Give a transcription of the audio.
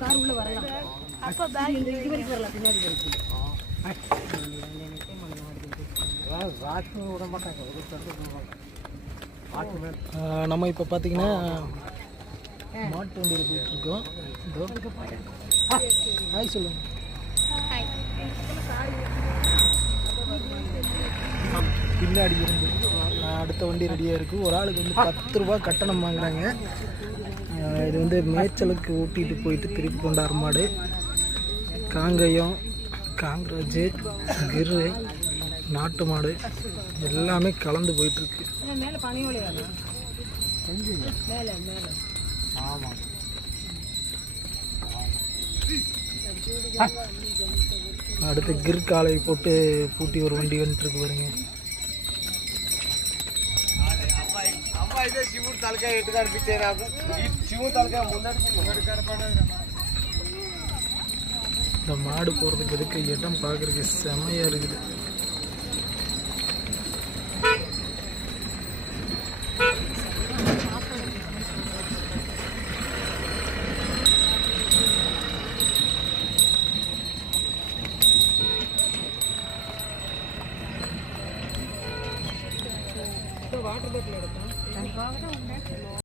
Car உள்ள வரலாம். அப்போ பேக் இந்த இது வரைக்கும் வரலாம் பின்னாடி வரைக்கும். ஆஹ் நம்ம இப்போ பார்த்தீங்கன்னா மாட்டு வண்டியில் போயிட்டு இருக்கோம் இதோ. ஹாய் சொல்லுங்க. பின்னாடி இருந்து அடுத்த வண்டி ரெடியாக இருக்குது ஒரு ஆளுக்கு வந்து பத்து ரூபா கட்டணம் வாங்குறாங்க. இது வந்து மேய்ச்சலுக்கு ஊட்டிட்டு போயிட்டு திருப்பி கொண்டாடுற மாடு. காங்கயம் காங்கராஜ் கிரு நாட்டு மாடு எல்லாமே கலந்து போயிட்டுருக்கு. ஆமாம் அடுத்து கிர் காலை போட்டு பூட்டி ஒரு வண்டி வந்துட்டு இருக்கு பாருங்க. అయితే శివుడు తలకాయ ఎటు కనిపించే నాకు ఈ శివుడు తలకాయ ముందడి இந்த மாடு போகிறதுக்கு இருக்க இடம் பார்க்குறதுக்கு செமையாக இருக்குது வாட்டர் பாட்டில் எடுத்தோம்.